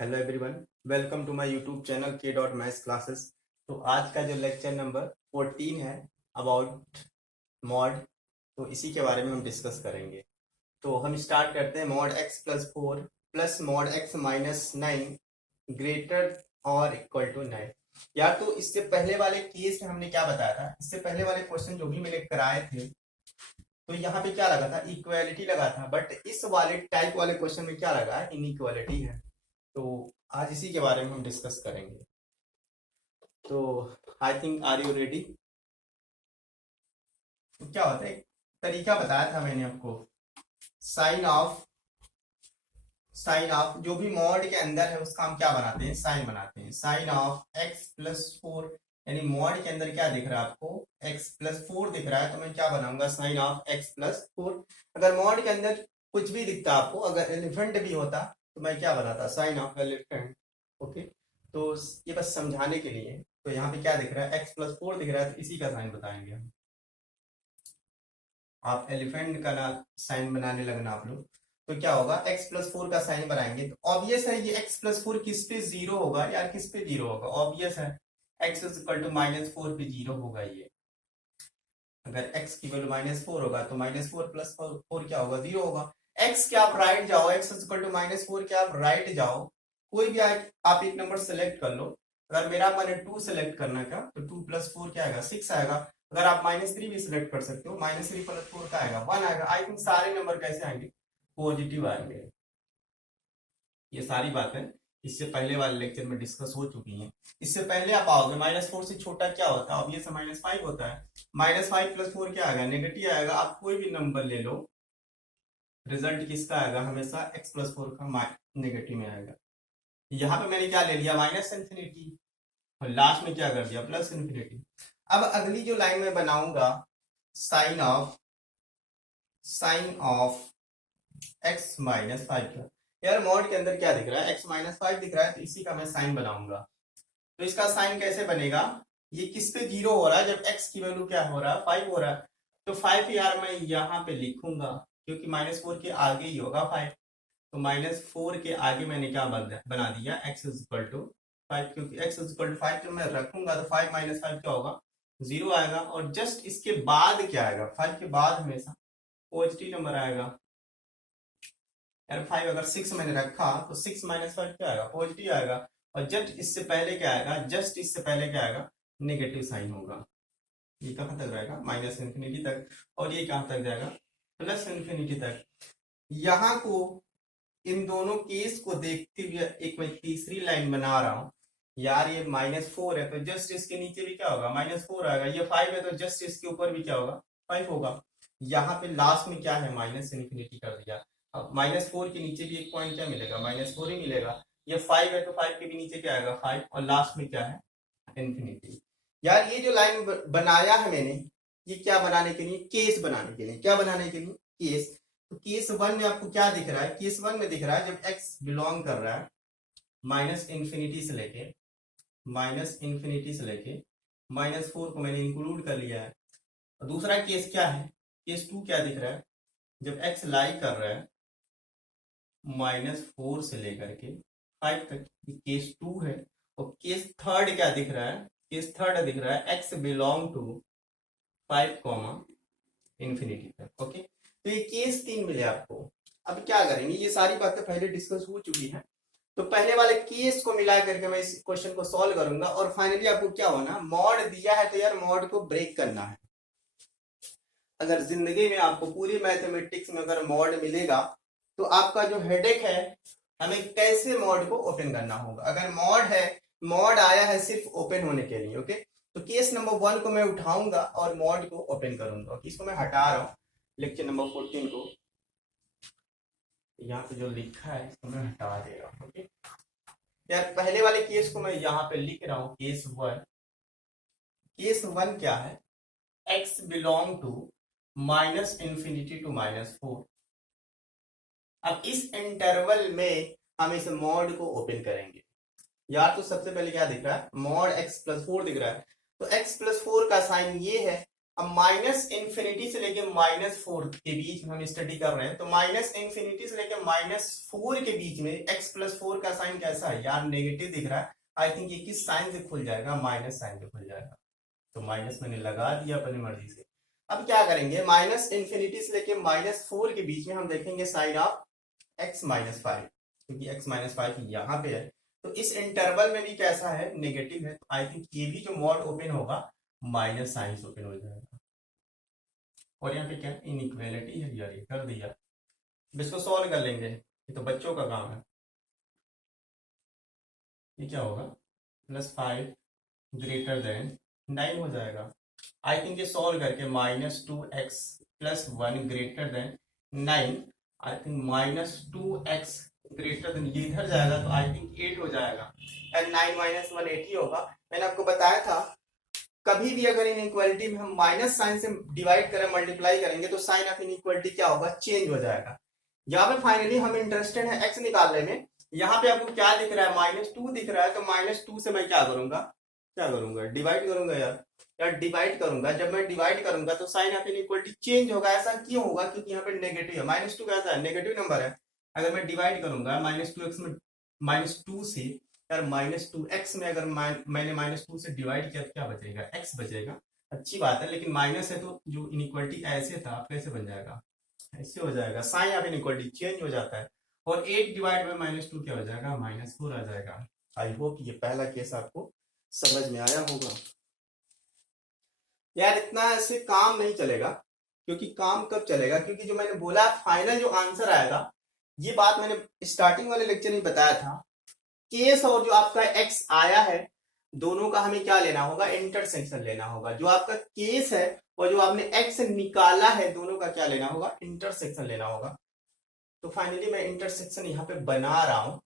Hello everyone, welcome to my YouTube channel K dot maths classes. तो आज का जो लेक्चर नंबर 14 है अबाउट मॉड, तो इसी के बारे में हम डिस्कस करेंगे। तो हम स्टार्ट करते हैं। Mod x plus 4 plus mod x minus 9 greater और इक्वल टू 9। या तो इससे पहले वाले केस में हमने क्या बताया था, इससे पहले वाले क्वेश्चन जो भी मैंने कराए थे, तो यहाँ पे क्या लगा था, इक्वालिटी लगा था। बट इस वाले टाइप वाले क्वेश्चन में क्या लगा है, इनइक्वालिटी है। तो आज इसी के बारे में हम डिस्कस करेंगे। तो I think are you ready. तो क्या होता है, एक तरीका बताया था मैंने आपको। साइन ऑफ जो भी मॉड के अंदर है उसका हम क्या बनाते हैं, साइन बनाते हैं। साइन ऑफ एक्स प्लस 4, यानी मॉड के अंदर क्या दिख रहा है आपको, एक्स प्लस 4 दिख रहा है, तो मैं क्या बनाऊंगा, साइन ऑफ एक्स प्लस 4। अगर मॉड के अंदर कुछ भी दिखता आपको, अगर एलिफेंट भी होता तो मैं क्या बनाता, साइन ऑफ एलिफेंट। ओके, तो ये बस समझाने के लिए। तो यहाँ पे क्या दिख रहा है, एक्स प्लस 4 दिख रहा है, तो इसी का साइन बताएंगे हम। आप एलिफेंट का ना साइन बनाने लगना आप लोग। तो क्या होगा, x प्लस 4 का साइन बनाएंगे तो ऑब्वियस है ये x प्लस 4 किस पे जीरो होगा यार, किस पे जीरो होगा, ऑब्वियस है x is equal to minus 4 पे जीरो होगा ये। अगर x की वैल्यू माइनस 4 होगा तो माइनस 4 प्लस 4 क्या होगा, जीरो होगा। x के आप राइट जाओ, x is equal to minus 4 के आप राइट जाओ, कोई भी आप एक नंबर सेलेक्ट कर लो। अगर मेरा मन है 2 सेलेक्ट करने का, तो 2 प्लस 4 क्या आएगा, 6 आएगा। अगर आप -3 भी सिलेक्ट कर सकते हो, -3 प्लस 4 का आएगा 1 आएगा। आई थिंक सारे नंबर कैसे आएंगे, पॉजिटिव आएंगे। ये सारी बातें इससे पहले वाले लेक्चर में डिस्कस हो चुकी हैं। इससे पहले आप आओगे, -4 से छोटा क्या होता है, अब ये -5 होता है। -5 प्लस 4 क्या आएगा, नेगेटिव आएगा। आप कोई भी नंबर ले लो, रिजल्ट किसका आएगा, हमेशा x प्लस 4 का नेगेटिव में आएगा। यहाँ पे मैंने क्या ले लिया, माइनस इन्फिनिटी, और लास्ट में क्या कर दिया, प्लस इन्फिनिटी। अब अगली जो लाइन में बनाऊंगा, साइन ऑफ एक्स माइनस 5 का। यार मॉड के अंदर क्या दिख रहा है, एक्स माइनस 5 दिख रहा है, तो इसी का मैं साइन बनाऊंगा। तो इसका साइन कैसे बनेगा, ये किस पे जीरो हो रहा है, जब एक्स की वैल्यू क्या हो रहा है, 5 हो रहा है। तो 5 यार मैं यहाँ पे लिखूंगा, क्योंकि -4 के आगे ही होगा 5। तो -4 के आगे मैंने क्या बना दिया, x इज इक्वल टू 5। क्योंकि x इज इक्वल टू 5 जब मैं रखूंगा तो 5 माइनस 5 क्या होगा, जीरो आएगा। और जस्ट इसके बाद क्या आएगा, 5 के बाद हमेशा पॉजिटिव नंबर आएगा। यार 5 अगर 6 मैंने रखा तो 6 माइनस 5 क्या आएगा, पॉजिटिव आएगा। और जस्ट इससे पहले क्या आएगा, जस्ट इससे पहले क्या आएगा, नेगेटिव साइन होगा। ये कहाँ तक रहेगा, माइनस इन्फिनिटी तक। और ये कहाँ तक जाएगा, प्लस इन्फिनिटी तक। यहाँ को, इन दोनों केस को देखते हुए एक मैं तीसरी लाइन बना रहा हूं। यार ये -4 है, तो जस्ट इसके नीचे भी क्या होगा, -4 आएगा। ये 5 है, तो जस्ट इसके ऊपर भी क्या होगा, 5 होगा। यहाँ पे लास्ट में क्या है, माइनस इन्फिनिटी कर दिया। अब -4 के नीचे भी एक पॉइंट क्या मिलेगा, -4 ही मिलेगा। ये 5 है, तो 5 के भी नीचे क्या आएगा, 5, और लास्ट में क्या है, इन्फिनिटी। यार ये जो लाइन बनाया है मैंने, ये क्या बनाने के लिए, केस बनाने के लिए। क्या बनाने के लिए, केस। तो केस 1 में आपको क्या दिख रहा है, केस 1 में दिख रहा है जब x बिलोंग कर रहा है माइनस इन्फिनिटी से लेके, -4 को मैंने इंक्लूड कर लिया है। और दूसरा केस क्या है, केस 2 क्या दिख रहा है, जब x लाई कर रहा है -4 से लेकर के 5 तक, केस 2 है। और केस थर्ड क्या दिख रहा है, केस थर्ड दिख रहा है x बिलोंग टू 5 इन्फिनिटी तक। ओके, तो ये केस 3 मिले आपको। अब क्या करेंगे, ये सारी बातें पहले डिस्कस हो चुकी है। तो पहले वाले केस को मिला करके मैं इस क्वेश्चन को सॉल्व करूंगा, और फाइनली आपको क्या होना, मॉड दिया है तो यार मॉड को ब्रेक करना है। अगर जिंदगी में आपको पूरी मैथमेटिक्स में अगर मॉड मिलेगा, तो आपका जो हेडेक है, हमें कैसे मॉड को ओपन करना होगा। अगर मॉड है, मॉड आया है सिर्फ ओपन होने के लिए। ओके, तो केस नंबर 1 को मैं उठाऊंगा और मॉड को ओपन करूंगा। इसको मैं हटा रहा हूं, लेक्चर नंबर 14 को। यहाँ पे जो लिखा है इसको मैं हटा दे रहा हूँ। ओके यार, पहले वाले केस को मैं यहाँ पे लिख रहा हूँ, केस 1। केस 1 क्या है, x belong to -infinity to -4। अब इस इंटरवल में हम इस मॉड को ओपन करेंगे। यार तो सबसे पहले क्या दिख रहा है, मॉड x प्लस 4 दिख रहा है। तो x प्लस 4 का साइन ये है, अब माइनस इंफिनिटी से लेके -4 के बीच में हम स्टडी कर रहे हैं, तो माइनस इंफिनिटी से लेके -4 के बीच में x+4 का साइन कैसा है यार, नेगेटिव दिख रहा है। आई थिंक ये किस साइन से खुल जाएगा, माइनस साइन से खुल जाएगा। तो माइनस मैंने लगा दिया अपनी मर्जी से। अब क्या करेंगे, माइनस इंफिनिटी से लेके -4 के बीच में हम देखेंगे साइन ऑफ x-5, क्योंकि x-5 यहाँ पे है, तो इस इंटरवल में भी कैसा है, नेगेटिव है। तो आई थिंक ये भी जो मॉड ओपन होगा माइनस साइन से ओपन हो जाएगा। और यहाँ पे क्या इनइक्वालिटी है यार, ये कर दिया। अब इसको सॉल्व कर लेंगे, ये तो बच्चों का काम है। ये क्या होगा, +5 ग्रेटर देन 9 हो जाएगा। आई थिंक ये सॉल्व करके -2x+1 greater than 9, I think -2x greater than, ये इधर जाएगा तो आई थिंक 8 हो जाएगा, एंड 9 - 1 8 ही होगा। मैंने आपको बताया था कभी भी अगर इनइक्वालिटी में हम माइनस साइन से डिवाइड करें, मल्टीप्लाई करेंगे, तो साइन ऑफ इनइक्वालिटी क्या होगा, चेंज हो जाएगा। यहाँ पे फाइनली हम इंटरेस्टेड है एक्स निकालने में। यहाँ पे आपको क्या दिख रहा है, -2 दिख रहा है, तो -2 से मैं क्या करूंगा, डिवाइड करूंगा यार डिवाइड करूंगा। जब मैं डिवाइड करूंगा तो साइन ऑफ इनइक्वालिटी चेंज होगा। ऐसा क्यों होगा, क्योंकि यहाँ पे नेगेटिव है, -2 कैसा है, नेगेटिव नंबर है। अगर मैं डिवाइड करूंगा -2x में -2 से, यार -2x में अगर मैंने -2 से डिवाइड किया तो क्या बचेगा, x बचेगा। अच्छी बात है, लेकिन माइनस है तो जो इनइक्वालिटी ऐसे था कैसे बन जाएगा, ऐसे हो जाएगा, साइन ऑफ इनइक्वालिटी चेंज हो जाता है। और 8 डिवाइड में -2 क्या हो जाएगा, -4 आ जाएगा। आई होप ये पहला केस आपको समझ में आया होगा। यार इतना ऐसे काम नहीं चलेगा, क्योंकि काम कब चलेगा, क्योंकि जो मैंने बोला फाइनल जो आंसर आएगा, ये बात मैंने स्टार्टिंग वाले लेक्चर में बताया था। केस और जो आपका एक्स आया है, दोनों का हमें क्या लेना होगा, इंटरसेक्शन लेना होगा। जो आपका केस है और जो आपने एक्स निकाला है, दोनों का क्या लेना होगा, इंटरसेक्शन लेना होगा। तो फाइनली मैं इंटरसेक्शन यहाँ पे बना रहा हूं।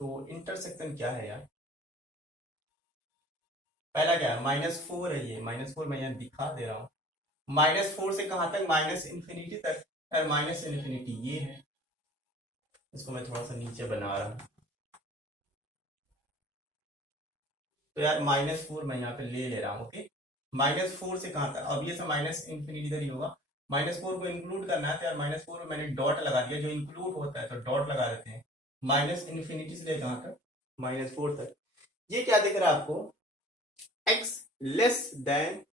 तो इंटरसेक्शन क्या है यार, पहला क्या है, -4 है, ये -4 मैं यहाँ दिखा दे रहा हूँ। -4 से कहां तक, -इंफिनिटी तक, और -इंफिनिटी ये है। इसको मैं थोड़ा सा नीचे बना रहा हूँ। तो यार -4 मैं यहाँ पे ले रहा हूँ, ओके। -4 से कहां तक, अब ये सब -इंफिनिटी इधर ही होगा। -4 को इंक्लूड करना है, तो यार -4 में मैंने डॉट लगा दिया, जो इंक्लूड होता है तो डॉट लगा देते हैं। -इंफिनिटी से ले कहां तक, -4 तक। ये क्या दिख रहा है आपको, x less then,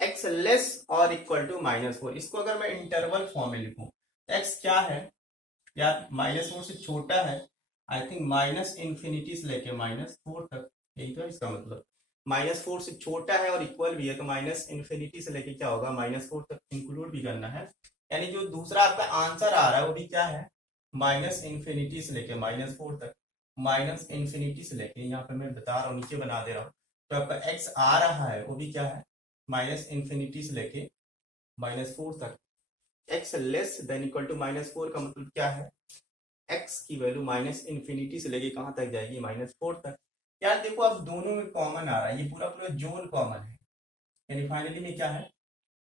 x less और इक्वल टू -4। इसको अगर मैं इंटरवल फॉर्म में लिखूं, x क्या है यार, -4 से छोटा है, आई थिंक -इंफिनिटी से लेके -4 तक, यही तो है इसका मतलब। -4 से छोटा है और इक्वल भी है, तो -इंफिनिटी से लेके क्या होगा, -4 तक इंक्लूड भी करना है। यानी जो दूसरा आपका आंसर आ रहा है वो भी क्या है, -इंफिनिटी से लेके -4 तक। -इंफिनिटी से लेके, यहाँ पे मैं बता रहा हूँ, नीचे बना दे रहा हूँ। तो आपका x आ रहा है वो भी क्या है, -इंफिनिटी से लेके -4 तक। x less than equal to -4 का मतलब क्या है, x की वैल्यू -इंफिनिटी से लेके कहां तक जाएगी, -4 तक। यार देखो अब दोनों में कॉमन आ रहा है, ये पूरा पूरा जोन कॉमन है, यानी फाइनली में क्या है,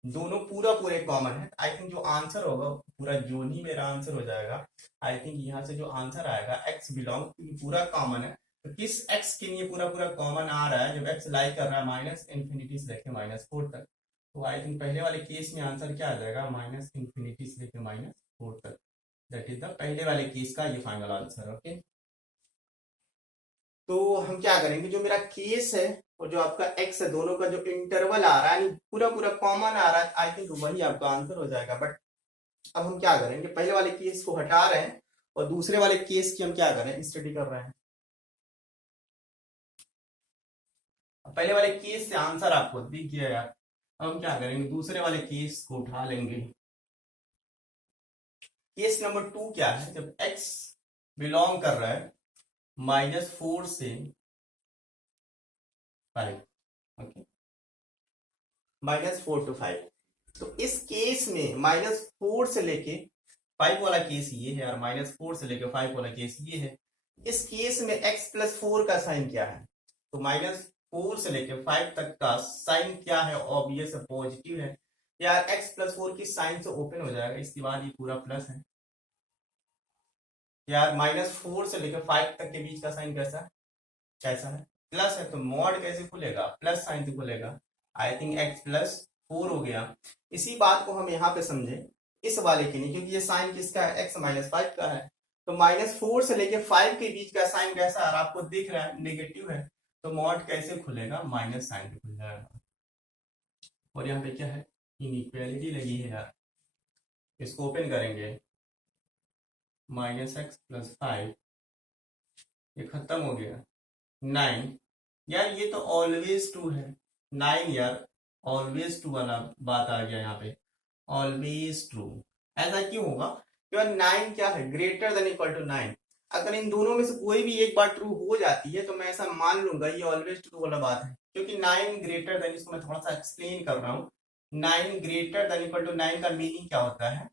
दोनों पूरा पूरे कॉमन है। आई थिंक जो आंसर होगा पूरा जोन ही मेरा आंसर हो जाएगा। आई थिंक यहाँ से जो आंसर आएगा, x बिलोंग, पूरा कॉमन है, तो किस x के लिए पूरा पूरा कॉमन आ रहा है, जब x लाई कर रहा है -इंफिनिटी से लेके -4 तक। तो आई थिंक पहले वाले केस में आंसर क्या आ जाएगा, -इंफिनिटी से लेके -4 तक। दैट इज द पहले वाले केस का ये फाइनल आंसर, ओके। तो हम क्या करेंगे, जो मेरा केस है और जो आपका एक्स है, दोनों का जो इंटरवल आ रहा है, पूरा पूरा कॉमन आ रहा है, आई थिंक वही आपका आंसर हो जाएगा। बट अब हम क्या करेंगे, पहले वाले केस को हटा रहे हैं और दूसरे वाले केस की हम क्या कर रहे हैं, स्टडी कर रहे हैं। पहले वाले केस से आंसर आपको दिख गया यार। अब हम क्या करेंगे, दूसरे वाले केस को उठा लेंगे। केस नंबर 2 क्या है, जब x बिलोंग कर रहा है -4 से 5, ओके, -4 to 5। तो इस केस में -4 से लेके 5 वाला केस ये है, और -4 से लेके 5 वाला केस ये है। इस केस में x+4 का साइन क्या है, तो -4 से लेके 5 तक का साइन क्या है, ऑब्वियस पॉजिटिव है। यार x+4 की साइन से ओपन हो जाएगा, इसके बाद ये पूरा प्लस है। यार -4 से लेकर 5 तक के बीच का साइन कैसा है, प्लस है, तो मॉड कैसे खुलेगा, प्लस साइन से खुलेगा। आई थिंक x+ 4 हो गया। इसी बात को हम यहाँ पे समझे इस वाले के लिए, क्योंकि ये साइन किसका है, x माइनस 5 का है। तो -4 से लेके 5 के बीच का साइन कैसा है, आपको दिख रहा है नेगेटिव है, तो मॉड कैसे खुलेगा, माइनस साइन खुल जाएगा। और यहाँ पे क्या है, इनइक्वालिटी लगी है यार, इसको ओपन करेंगे, -x + 5, ये खत्म हो गया। 9 यार, ये तो ऑलवेज ट्रू है, 9 यार ऑलवेज ट्रू वाला बात आ गया यहाँ पे, ऑलवेज ट्रू। ऐसा क्यों होगा, क्योंकि 9 क्या है, ग्रेटर देन इक्वल टू 9। अगर इन दोनों में से कोई भी एक बार ट्रू हो जाती है तो मैं ऐसा मान लूंगा ये ऑलवेज ट्रू वाला बात है, क्योंकि 9 ग्रेटर देन, इसको मैं थोड़ा सा एक्सप्लेन कर रहा हूँ। 9 ग्रेटर देन इक्वल टू 9 का मीनिंग क्या होता है,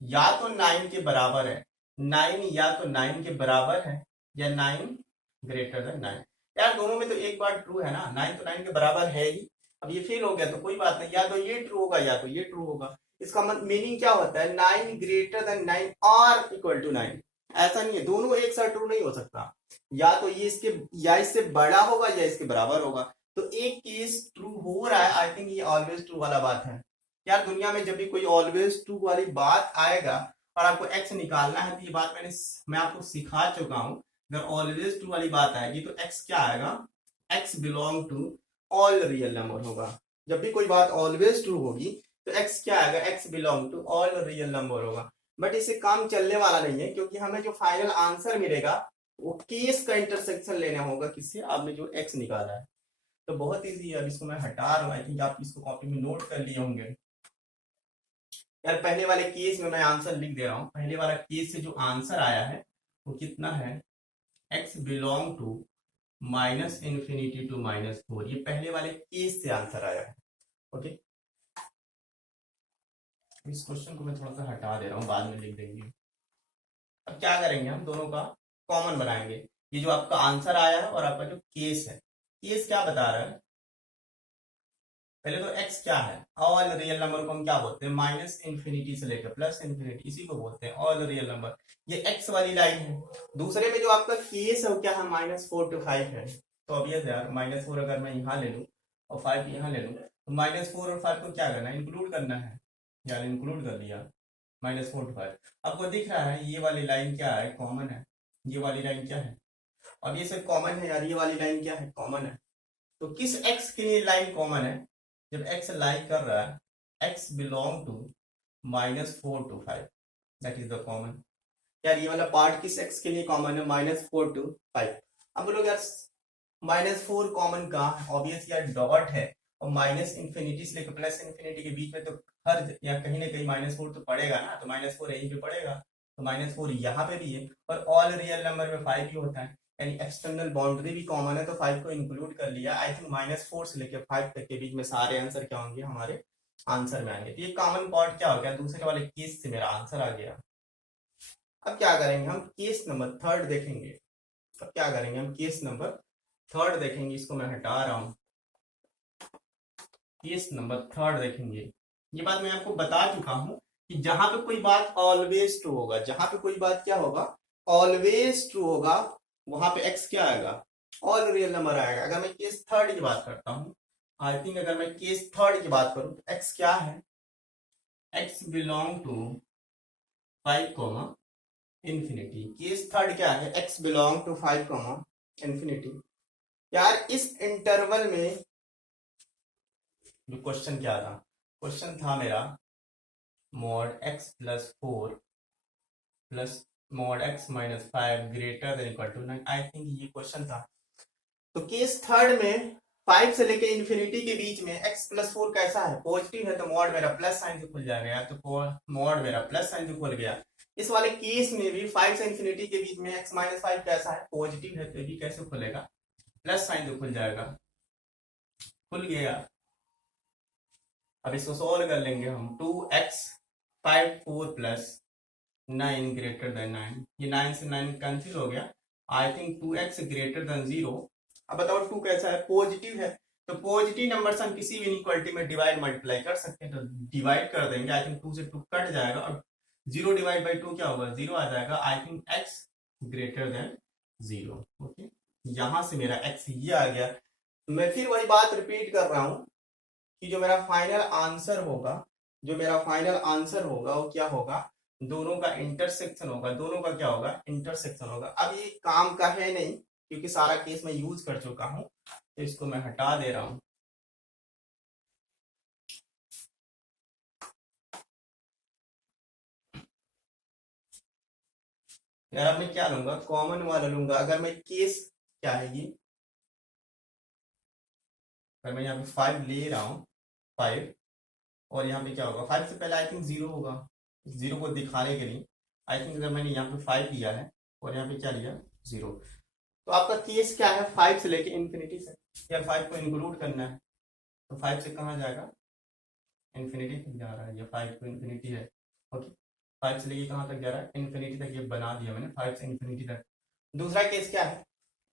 या तो 9 के बराबर है, 9 या तो 9 के बराबर है, या 9 ग्रेटर देन 9। यार दोनों में तो एक बार ट्रू है ना, 9 तो 9 के बराबर है ही। अब ये फेल हो गया तो कोई बात नहीं, या तो ये ट्रू होगा या तो ये ट्रू होगा। इसका मीनिंग क्या होता है, 9 ग्रेटर देन 9 और इक्वल टू 9। ऐसा नहीं है, दोनों एक साथ ट्रू नहीं हो सकता, या तो ये इसके या इससे बड़ा होगा या इसके बराबर होगा। तो एक केस ट्रू हो रहा है, आई थिंक ये ऑलवेज ट्रू वाला बात है। यार दुनिया में जब भी कोई ऑलवेज ट्रू वाली बात आएगा और आपको एक्स निकालना है, तो ये बात मैं आपको सिखा चुका हूँ। अगर ऑलवेज ट्रू वाली बात आएगी तो एक्स क्या आएगा, x belong to all real number होगा। जब भी कोई बात ऑलवेज ट्रू होगी तो एक्स क्या आएगा, x belong to all real number होगा। बट इससे काम चलने वाला नहीं है, क्योंकि हमें जो फाइनल आंसर मिलेगा वो केस का इंटरसेक्शन लेना होगा किससे, आपने जो एक्स निकाला है। तो बहुत इजी है, अब इसको मैं हटा रहा हूँ, आई थिंक आप इसको कॉपी में नोट कर लिए होंगे। यार पहले वाले केस में मैं आंसर लिख दे रहा हूँ, पहले वाला केस से जो आंसर आया है वो कितना है, x बिलोंग टू -∞ टू -4, ये पहले वाले केस से आंसर आया है। ओके, इस क्वेश्चन को मैं थोड़ा सा हटा दे रहा हूँ, बाद में लिख देंगे। अब क्या करेंगे, हम दोनों का कॉमन बनाएंगे, ये जो आपका आंसर आया है और आपका जो केस है, केस क्या बता रहा है, पहले तो x क्या है, ऑल रियल नंबर को हम क्या बोलते हैं, -∞ से लेकर +∞, इसी को बोलते हैं ऑल रियल नंबर। ये x वाली लाइन है। दूसरे में जो आपका केस है वो क्या है, -4 to 5 है। तो अब ये यार -4 अगर मैं यहाँ ले लूँ और 5 यहाँ ले लूँ, तो -4 और 5 को क्या करना है, इंक्लूड करना है, यार इंक्लूड कर लिया, -4 to 5। आपको दिख रहा है ये वाली लाइन क्या है, कॉमन है, ये वाली लाइन क्या है, अब ये सब कॉमन है यार, ये वाली लाइन क्या है, कॉमन है। तो किस x के लिए लाइन कॉमन है, जब x लाई कर रहा है, x belong to -4 to 5, that is the common. यार ये वाला पार्ट किस x के लिए कॉमन है, -4 to 5। अब बोलोग यार -4 कॉमन कहाँ है, ऑब्वियस यार डॉट है, और -∞ से लेकर +∞ के बीच में तो हर या कहीं ना कहीं -4 तो पड़ेगा ना, तो -4 यहीं पे पड़ेगा, तो -4 यहाँ पे भी है, और ऑल रियल नंबर में 5 ही होता है, यानी एक्सटर्नल बाउंड्री भी कॉमन है, तो 5 को इंक्लूड कर लिया। आई थिंक -4 से लेकर 5 तक के बीच में सारे आंसर क्या होंगे, हमारे आंसर में आएंगे। तो ये कॉमन पार्ट क्या हो गया, दूसरे वाले केस से मेरा आंसर आ गया। अब क्या करेंगे, हम केस नंबर 3 देखेंगे। अब क्या करेंगे, हम केस नंबर 3 देखेंगे, इसको मैं हटा रहा हूं, केस नंबर 3 देखेंगे। ये बात मैं आपको बता चुका हूं कि जहां पे कोई बात ऑलवेज ट्रू होगा, जहां पे कोई बात क्या होगा, ऑलवेज ट्रू होगा, वहां पे x क्या आएगा, ऑल रियल नंबर आएगा। अगर मैं केस 3 की बात करता हूं, आई थिंक अगर मैं केस 3 की बात करूं तो x क्या है, x belong to 5, infinity. Case 3 क्या है, x बिलोंग टू 5, इन्फिनिटी। यार इस इंटरवल में जो क्वेश्चन क्या था, क्वेश्चन था मेरा mod x + 4 plus mod x - 5 greater than equal to 9। I think ये क्वेश्चन था। तो केस 3 में 5 से लेके इन्फिनिटी के बीच में x + 4 कैसा है, पॉजिटिव है, तो मॉड मेरा प्लस साइन से खुल जाएगा, या तो मॉड मेरा प्लस साइन से खुल गया। इस वाले केस में भी 5 से इन्फिनिटी के बीच में x - 5 कैसा है, पॉजिटिव है, तो भी कैसे खुलेगा, प्लस साइन से खुल जाएगा, खुल गया। अब इसको सोल्व कर लेंगे हम, 2x 5 4 + 9 ग्रेटर देन 9, ये 9 से 9 कैंसिल हो गया, I think 2x greater than 0। अब बताओ 2 कैसा है, पॉजिटिव है, तो पॉजिटिव नंबर से हम किसी भी इनइक्वालिटी में डिवाइड मल्टीप्लाई कर सकते हैं, तो डिवाइड कर देंगे, आई थिंक 2 से 2 कट जाएगा, और 0 डिवाइड बाई 2 क्या होगा, 0 आ जाएगा। I think x greater than 0। Okay, यहां से मेरा x ये आ गया। मैं फिर वही बात रिपीट कर रहा हूं कि जो मेरा फाइनल आंसर होगा, जो मेरा फाइनल आंसर होगा वो क्या होगा, दोनों का इंटरसेक्शन होगा, दोनों का क्या होगा, इंटरसेक्शन होगा। अब ये काम का है नहीं क्योंकि सारा केस मैं यूज कर चुका हूं, तो इसको मैं हटा दे रहा हूं। यार अब मैं क्या लूंगा, कॉमन वाला लूंगा। अगर मैं केस क्या है ये, अगर मैं यहाँ पे 5 ले रहा हूँ, 5, और यहाँ पे क्या होगा, 5 से पहले आई थिंक 0 होगा, 0 को दिखाने के लिए आई थिंक अगर मैंने यहाँ पे 5 लिया है और यहाँ पे क्या लिया, 0, तो आपका केस क्या है, 5 से लेके इन्फिनिटी से। यार 5 को इंक्लूड करना है, तो 5 से कहाँ जाएगा, इन्फिनिटी तक जा रहा है, ये 5 को इन्फिनिटी है। ओके, 5 से लेके कहाँ तक जा रहा है, इन्फिनिटी तक, ये बना दिया मैंने 5 से इन्फिनिटी तक। दूसरा केस क्या है,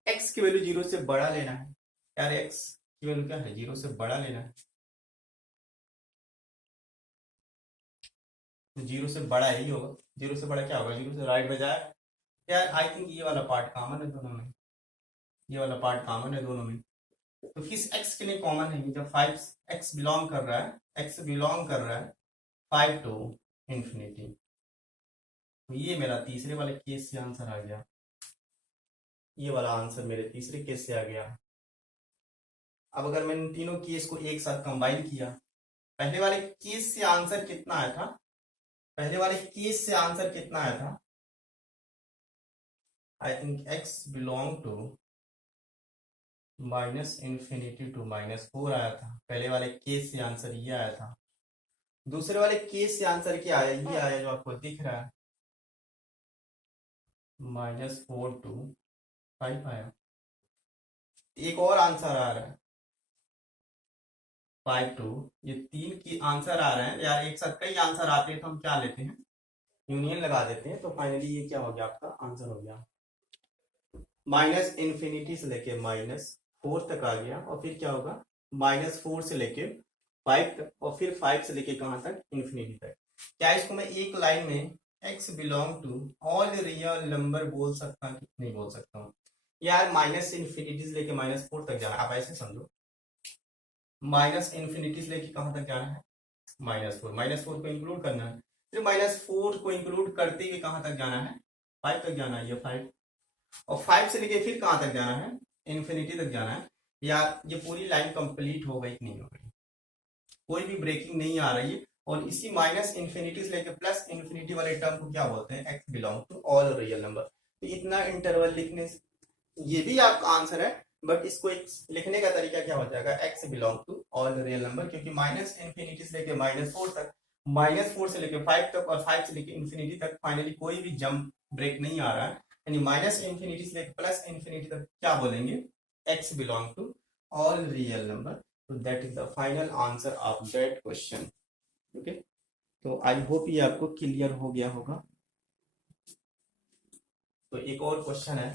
एक्स की वैल्यू 0 से बड़ा लेना है। यार एक्स की वैल्यू क्या है, 0 से बड़ा लेना है, तो 0 से बड़ा ही होगा। 0 से बड़ा क्या होगा, 0 से राइट में जाए। यार आई थिंक ये वाला पार्ट कॉमन है दोनों में, ये वाला पार्ट कॉमन है दोनों में। तो किस एक्स के लिए कॉमन है, जब 5 एक्स बिलोंग कर रहा है, एक्स बिलोंग कर रहा है 5 टू इंफिनिटी, तो ये मेरा तीसरे वाले केस से आंसर आ गया, ये वाला आंसर मेरे तीसरे केस से आ गया। अब अगर मैंने तीनों केस को एक साथ कंबाइन किया, पहले वाले केस से आंसर कितना आया था, पहले वाले केस से आंसर कितना आया था, I think x belong to minus infinity to -4 आया था। पहले वाले केस से आंसर ये आया था। दूसरे वाले केस से आंसर क्या आया, ये आया जो आपको दिख रहा है, -4 टू 5 आया। एक और आंसर आ रहा है 5 टू, ये 3 की आंसर आ रहे हैं। यार एक साथ कई आंसर आते हैं तो हम क्या लेते हैं, यूनियन लगा देते हैं। तो फाइनली ये क्या हो गया, आपका आंसर हो गया, माइनस इन्फिनिटी से लेके -4 तक आ गया, और फिर क्या होगा, -4 से लेके 5 तक, और फिर 5 से लेके कहां तक, इन्फिनिटी तक। क्या इसको मैं एक लाइन में x belong to all real number बोल सकता हूँ, नहीं बोल सकता हूँ। यार माइनस इन्फिनिटी से लेके -4 तक जाना है, आप ऐसे समझो, माइनस इन्फिनिटी से लेके कहां तक जाना है, -4, -4 को इंक्लूड करना है, फिर -4 को इंक्लूड करते हुए कहां तक जाना है, 5 तक जाना है, ये 5, और 5 से लेके फिर कहां तक जाना है, इन्फिनिटी तक जाना है। या ये पूरी लाइन कंप्लीट हो गई कि नहीं हो गई, कोई भी ब्रेकिंग नहीं आ रही है। और इसी माइनस इन्फिनिटी से लेके प्लस इन्फिनिटी वाले टर्म को क्या बोलते हैं, x belong to all real number. तो इतना इंटरवल लिखने से ये भी आपका आंसर है, बट इसको एक लिखने का तरीका क्या हो जाएगा, x belong to all real number, क्योंकि माइनस इन्फिनिटी से लेके -4 तक, -4 से लेके 5 तक, और 5 से लेके इन्फिनिटी तक फाइनली कोई भी जंप ब्रेक नहीं आ रहा है, यानी माइनस इन्फिनिटी से लेके प्लस इन्फिनिटी तक क्या बोलेंगे, x belong to all real number. तो that is the final answer of that question. Okay, तो आई होप ये आपको क्लियर हो गया होगा। तो एक और क्वेश्चन है,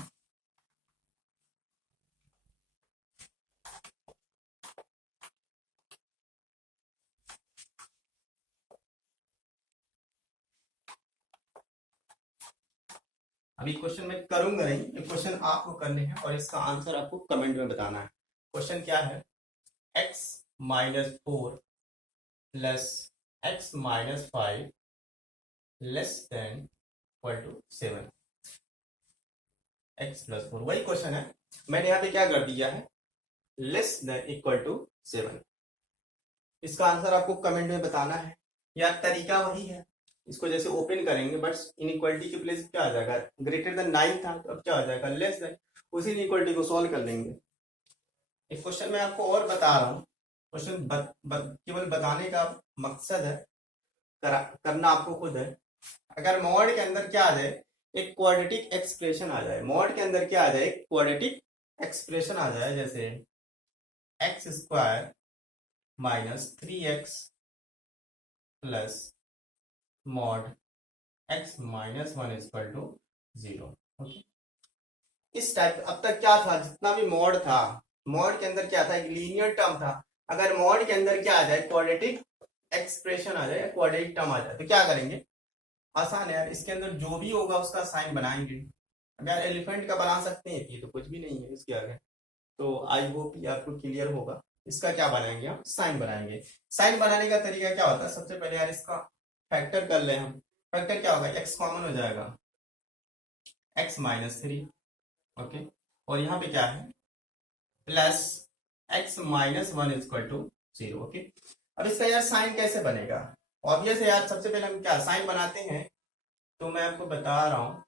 अभी क्वेश्चन मैं करूंगा नहीं, ये क्वेश्चन आपको करने हैं और इसका आंसर आपको कमेंट में बताना है। क्वेश्चन क्या है, x -4 plus x -5 less than equal to 7, x + 4, वही क्वेश्चन है, मैंने यहाँ पे क्या कर दिया है, लेस देन इक्वल टू 7। इसका आंसर आपको कमेंट में बताना है। यार तरीका वही है, इसको जैसे ओपन करेंगे, बट इनइक्वालिटी के प्लेस क्या आ जाएगा, ग्रेटर देन 9 था, तो अब क्या आ जाएगा, लेस देन, उसी इनइक्वालिटी को सॉल्व कर लेंगे। एक क्वेश्चन मैं आपको और बता रहा हूँ, क्वेश्चन केवल बताने का मकसद है, करना आपको खुद है। अगर मॉड के अंदर क्या आ जाए, एक क्वाड्रेटिक एक्सप्रेशन आ जाए, मॉड के अंदर क्या आ जाए, एक क्वाड्रेटिक एक्सप्रेशन आ जाए, जैसे x² - 3x plus mod x - 1 equal to 0। Okay, इस टाइप अब तक क्या था, जितना भी मॉड था, मॉड के अंदर क्या था, एक लीनियर टर्म था। अगर मॉड के अंदर क्या आ जाए, क्वाड्रेटिक एक्सप्रेशन आ जाए, क्वाड्रेटिक टर्म आ जाए, तो क्या करेंगे, आसान है यार, इसके अंदर जो भी होगा उसका साइन बनाएंगे। अगर एलिफेंट का बना सकते हैं, ये तो कुछ भी नहीं है इसके आगे। तो आई होप ये आपको क्लियर होगा। इसका क्या बनाएंगे, हम साइन बनाएंगे। साइन बनाने का तरीका क्या होता है, सबसे पहले यार इसका फैक्टर कर ले हम। फैक्टर क्या होगा, एक्स कॉमन हो जाएगा, x-3, ओके, और यहाँ पे क्या है, plus x-1 equal to 0, okay. अब इसका यार साइन कैसे बनेगा, ऑब्वियस है यार, सबसे पहले हम क्या साइन बनाते हैं, तो मैं आपको बता रहा हूं,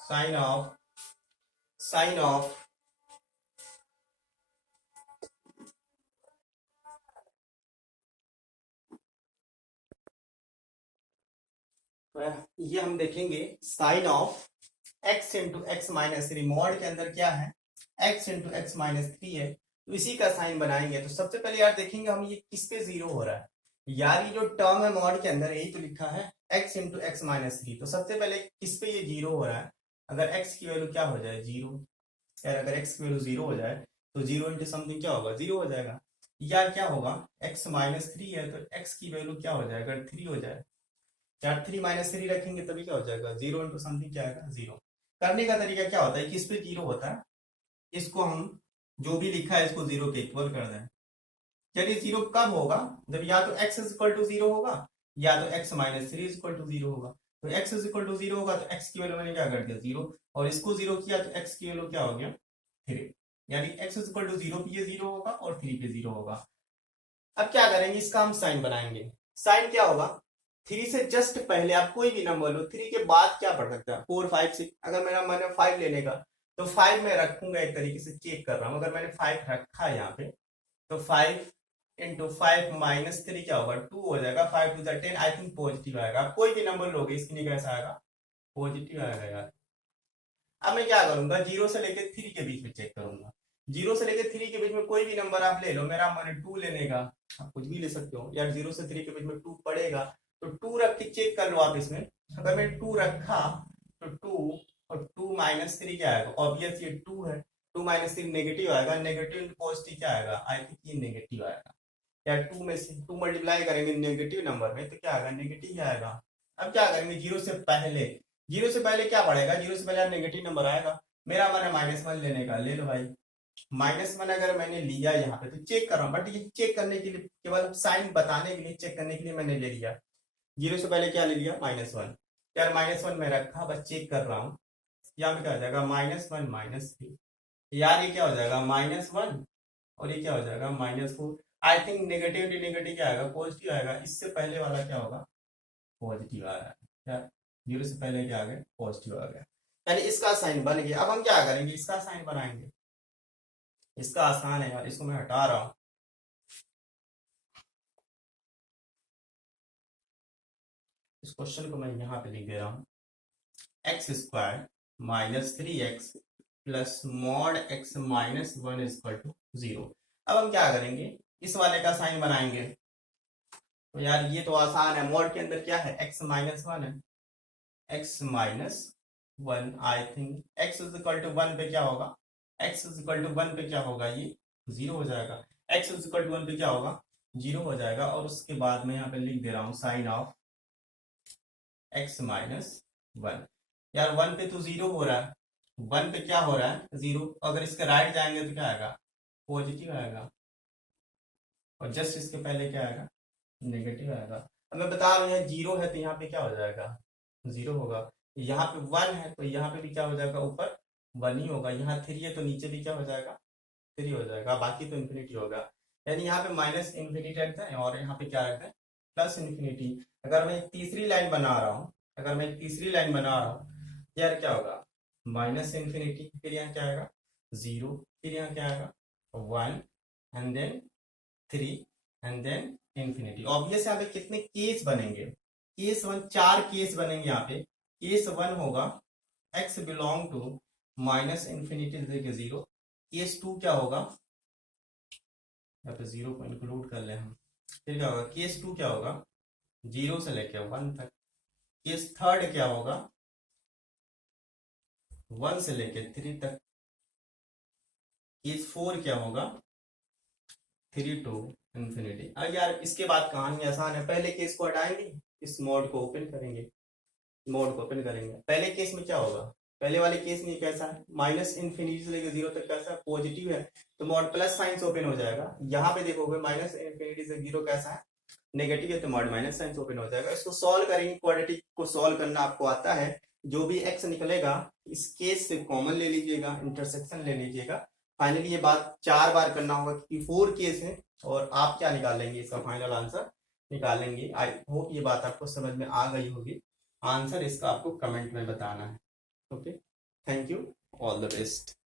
साइन ऑफ ये हम देखेंगे sine of x into x minus three, mod के अंदर क्या है, x into x minus three है, तो इसी का साइन बनाएंगे। तो सबसे पहले यार देखेंगे हम ये किस पे जीरो हो रहा है, यार ये जो टर्म है मॉड के अंदर यही तो लिखा है x into x minus three, तो सबसे पहले किस पे ये जीरो हो रहा है, अगर x की वैल्यू क्या हो जाए, जीरो, यार अगर x की वैल्यू जीरो हो जाए तो जीरो इंटू समथिंग क्या होगा, जीरो हो जाएगा, या क्या होगा, x माइनस थ्री है तो x की वैल्यू क्या हो जाएगा, थ्री हो जाए, यार थ्री माइनस थ्री रखेंगे तभी क्या हो जाएगा, जीरो इंटू समथिंग क्या आएगा, जीरो। करने का तरीका क्या होता है, किस पे जीरो होता है, इसको हम जो भी लिखा है इसको जीरो के इक्वल कर दें। यार ये जीरो कब होगा, जब या तो x is equal to zero होगा, या तो x minus three is equal to zero होगा। तो x is equal to zero होगा तो x की वैल्यू मैंने क्या कर दिया, जीरो, और इसको जीरो किया तो x की वैल्यू क्या हो गया, थ्री, यानी x is equal to zero पे ये जीरो होगा और थ्री पे जीरो होगा। अब क्या करेंगे, इसका हम साइन बनाएंगे। साइन क्या होगा, थ्री से जस्ट पहले आप कोई भी नंबर लो, थ्री के बाद क्या पढ़ सकते हैं, फोर फाइव सिक्स, अगर मेरा मन है फाइव लेने का तो फाइव में रखूंगा, एक तरीके से चेक कर रहा हूं, अगर मैंने फाइव रखा है यहाँ पे तो five into five minus three क्या होगा, टू हो जाएगा, five two ten, I think positive आएगा। आप कोई भी नंबर लोगे इसकी नहीं कैसा आएगा, पॉजिटिव आएगा यार। अब मैं क्या करूंगा, जीरो से लेकर थ्री के बीच में चेक करूंगा, जीरो से लेकर थ्री के बीच में कोई भी नंबर आप ले लो, मेरा मन टू लेने का, आप कुछ भी ले सकते हो यार, जीरो से थ्री के बीच में टू पड़ेगा तो टू रख के चेक कर लो आप इसमें। अगर मैं टू रखा तो टू और टू माइनस थ्री क्या आएगा, ऑब्वियस ये टू है, टू माइनस थ्री नेगेटिव आएगा, नेगेटिव इंटू पॉजिटिव क्या आएगा, आई थिंक ये नेगेटिव आएगा। या टू में से टू मल्टीप्लाई करेंगे नेगेटिव नंबर में तो क्या आएगा, नेगेटिव ही आएगा। अब क्या करेंगे, जीरो से पहले क्या पड़ेगा, जीरो से पहले नेगेटिव नंबर आएगा, मेरा मन है माइनस वन लेने का, ले लो भाई, माइनस वन अगर मैंने लिया यहाँ पे तो चेक कर रहा हूँ, बट ये चेक करने के लिए केवल साइन बताने के लिए, चेक करने के लिए मैंने ले लिया, जीरो से पहले क्या ले लिया, माइनस वन, यार माइनस वन में रखा, बस चेक कर रहा हूँ, यहाँ पे क्या हो जाएगा, माइनस वन माइनस थ्री, यार ये क्या हो जाएगा, माइनस वन, और ये क्या हो जाएगा, minus four. I think negative negative क्या आएगा, पॉजिटिव आएगा, इससे पहले वाला क्या होगा, पॉजिटिव आ रहा है, यार जीरो से पहले क्या आ गया, पॉजिटिव आ गया, यानी इसका साइन बन गया। अब हम क्या करेंगे, इसका साइन बनाएंगे, इसका आसान है यार, इसको मैं हटा रहा हूं, इस क्वेश्चन को मैं यहाँ पे लिख दे रहा हूँ, x square minus three x plus mod x minus one equal to zero. अब हम क्या करेंगे, इस वाले का साइन बनाएंगे, तो यार ये तो आसान है, मॉड के अंदर क्या है, एक्स माइनस वन है, x minus one, I think x is equal to one पे क्या होगा, x is equal to one पे क्या होगा, ये जीरो हो जाएगा, x is equal to one पे क्या होगा, जीरो हो जाएगा, और उसके बाद में यहाँ पे लिख दे रहा हूँ sine of x minus one, यार वन पे तो जीरो हो रहा है, वन पे क्या हो रहा है, जीरो, अगर इसके राइट जाएंगे तो क्या आएगा, पॉजिटिव आएगा, और जस्ट इसके पहले क्या आएगा, नेगेटिव आएगा। अब मैं बता रहा हूँ जीरो है तो यहाँ पे क्या हो जाएगा, जीरो होगा, यहाँ पे वन है तो यहाँ पे भी क्या हो जाएगा, ऊपर वन ही होगा, यहाँ थ्री है तो नीचे भी क्या हो जाएगा, थ्री हो जाएगा, बाकी तो इन्फिनिटी होगा, यानी यहाँ पे माइनस इन्फिनिटी रखते हैं और यहाँ पे क्या रखते हैं, प्लस इन्फिनिटी। अगर मैं तीसरी लाइन बना रहा हूँ, अगर मैं तीसरी लाइन बना रहा हूँ, यार क्या होगा, माइनस इन्फिनिटी, फिर यहाँ क्या आएगा, जीरो, फिर यहाँ क्या आएगा, one, and then three, and then infinity. Obvious यहाँ पे कितने केस बनेंगे, केस वन, चार केस बनेंगे यहाँ पे। केस वन होगा x belong to minus infinity से जीरो, केस टू क्या होगा, यहाँ पे जीरो को इंक्लूड कर ले हम, फिर क्या होगा, केस टू क्या होगा, जीरो से लेके वन तक, केस थर्ड क्या होगा, वन से लेके थ्री तक, केस फोर क्या होगा, थ्री टू इन्फिनिटी। अब यार इसके बाद कहानी आसान है, पहले केस को हटाएंगे, इस मोड को ओपन करेंगे, मोड को ओपन करेंगे, पहले केस में क्या होगा, पहले वाले केस में कैसा है, माइनस इन्फिनिटी से लेकर 0 तक कैसा है, पॉजिटिव है, तो मॉड प्लस साइन से ओपन हो जाएगा। यहाँ पे देखोगे माइनस इन्फिनिटी से 0 कैसा है, नेगेटिव है, तो मॉड माइनस साइन से ओपन हो जाएगा। इसको सॉल्व करेंगे, क्वाड्रेटिक को सॉल्व करना आपको आता है। जो भी एक्स निकलेगा इस केस से कॉमन ले लीजिएगा, इंटरसेक्शन ले लीजिएगा। फाइनली ये बात 4 बार करना होगा क्योंकि 4 केस है, और आप क्या निकाल लेंगे, इसका फाइनल आंसर निकाल लेंगे। आई होप ये बात आपको समझ में आ गई होगी। आंसर इसका आपको कमेंट में बताना है। Okay, thank you, all the best.